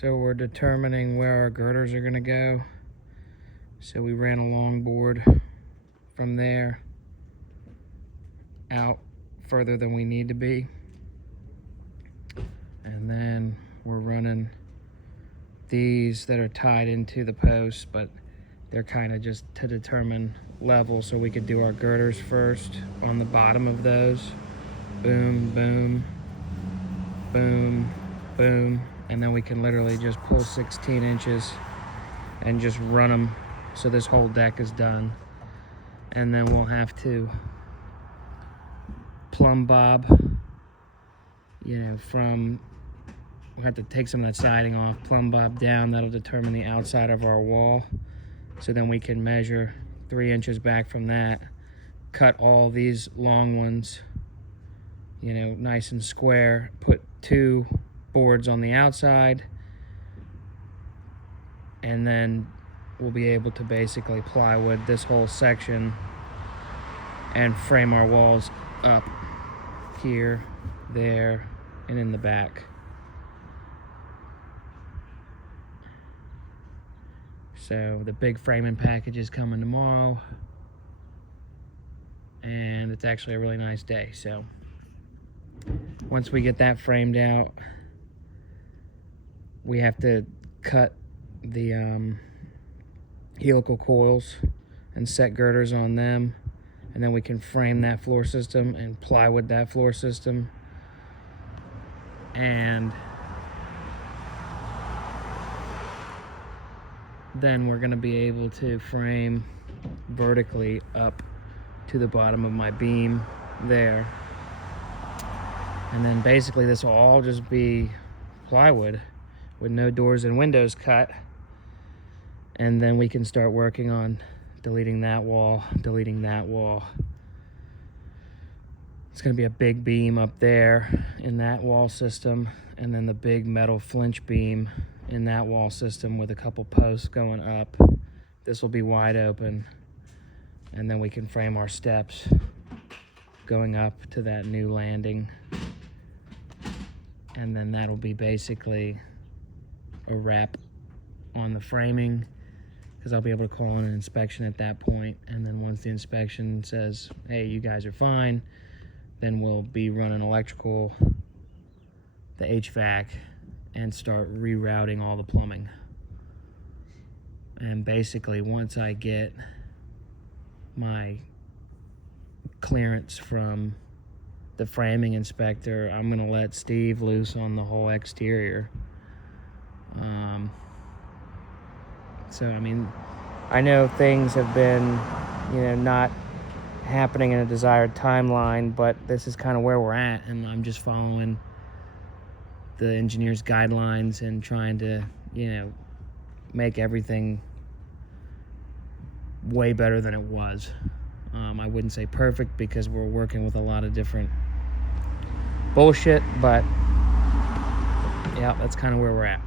So we're determining where our girders are gonna go. So we ran a long board from there out further than we need to be. And then we're running these that are tied into the posts, but they're kind of just to determine level, so we could do our girders first on the bottom of those. Boom, boom, boom, boom. And then we can literally just pull 16 inches and just run them so this whole deck is done. And then we'll have to plumb bob, we'll have to take some of that siding off, plumb bob down. That'll determine the outside of our wall. So then we can measure 3 inches back from that, cut all these long ones, nice and square, put 2 boards on the outside, and then we'll be able to basically plywood this whole section and frame our walls up here, there, and in the back. So the big framing package is coming tomorrow, and it's actually a really nice day. So once we get that framed out, we have to cut the helical coils and set girders on them, and then we can frame that floor system and plywood that floor system. And then we're going to be able to frame vertically up to the bottom of my beam there. And then basically this will all just be plywood with no doors and windows cut. And then we can start working on deleting that wall, deleting that wall. It's going to be a big beam up there in that wall system, and then the big metal flinch beam in that wall system with a couple posts going up. This will be wide open, and then we can frame our steps going up to that new landing. And then that'll be basically a wrap on the framing, because I'll be able to call in an inspection at that point. And then once the inspection says, hey, you guys are fine, then we'll be running electrical, the HVAC, and start rerouting all the plumbing. And basically once I get my clearance from the framing inspector, I'm gonna let Steve loose on the whole exterior. So I mean, I know things have been not happening in a desired timeline, but this is kind of where we're at, and I'm just following the engineer's guidelines and trying to make everything way better than it was. I wouldn't say perfect, because we're working with a lot of different bullshit, but yeah, that's kind of where we're at.